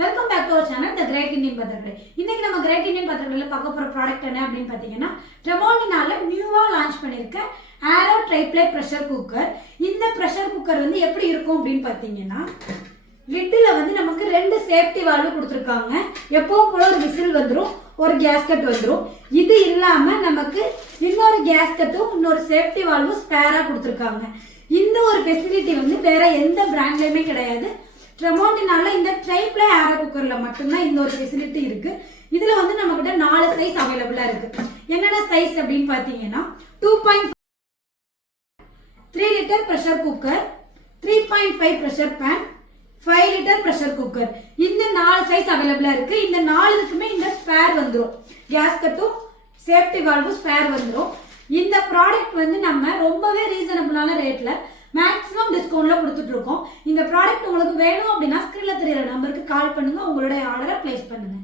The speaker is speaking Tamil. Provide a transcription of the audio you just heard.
Welcome back to our channel the great Indian பத்திரக்கடை. இன்னைக்கு நம்ம கிரேட் இந்தியன் பத்திரக்கடையில் பார்க்க போகிற ப்ராடக்ட் என்ன அப்படின்னு பார்த்தீங்கன்னா, ட்ரெமோண்டினால நியூவாக லான்ச் பண்ணியிருக்க ஏரோ ட்ரைப்ளே ப்ரெஷர் குக்கர். இந்த ப்ரெஷர் குக்கர் வந்து எப்படி இருக்கும் அப்படின்னு பார்த்தீங்கன்னா, லிட்டில் வந்து நமக்கு 2 சேஃப்டி வால்வு கொடுத்துருக்காங்க. எப்பவும் போல ஒரு விசில் வந்துடும், ஒரு கேஸ்கட் வந்துடும். இது இல்லாமல் நமக்கு இன்னொரு கேஸ்கட்டும் இன்னொரு சேஃப்டி வால்வும் ஸ்பேராக கொடுத்துருக்காங்க. இந்த ஒரு ஃபெசிலிட்டி வந்து வேற எந்த பிராண்ட்லையுமே கிடையாது. ட்ரெமோண்டினால இந்த ட்ரைப்ளே ஏரோ குக்கர்ல மட்டும்தான் இந்த ஒரு ஃபெசிலிட்டி இருக்கு. இதுல வந்து நம்ம கிட்ட 4 சைஸ் அவைலபிளா இருக்கு. என்னென்ன சைஸ் அப்படின்னு பாத்தீங்கன்னா 2.3 litre pressure cooker, 3.5 pressure pan, 5 litre pressure cooker. இந்த 4 சைஸ் அவைலபிளா இருக்கு. இந்த 4க்குமே இந்த ஸ்பேர் வந்துடும், கேஸ்கட்டும் சேஃப்டி வால்வும் ஸ்பேர் வந்துடும். இந்த ப்ராடக்ட் வந்து நம்ம ரொம்பவே ரீசனபிளான ரேட்ல மேக்ஸிமம் டிஸ்கவுண்ட்ல கொடுத்துட்டு இருக்கோம். இந்த ப்ராடக்ட் உங்களுக்கு வேணும் அப்படின்னா ஸ்கிரீன்ல தெரியுற நம்பருக்கு கால் பண்ணுங்க, உங்களுடைய ஆர்டரை பிளேஸ் பண்ணுங்க.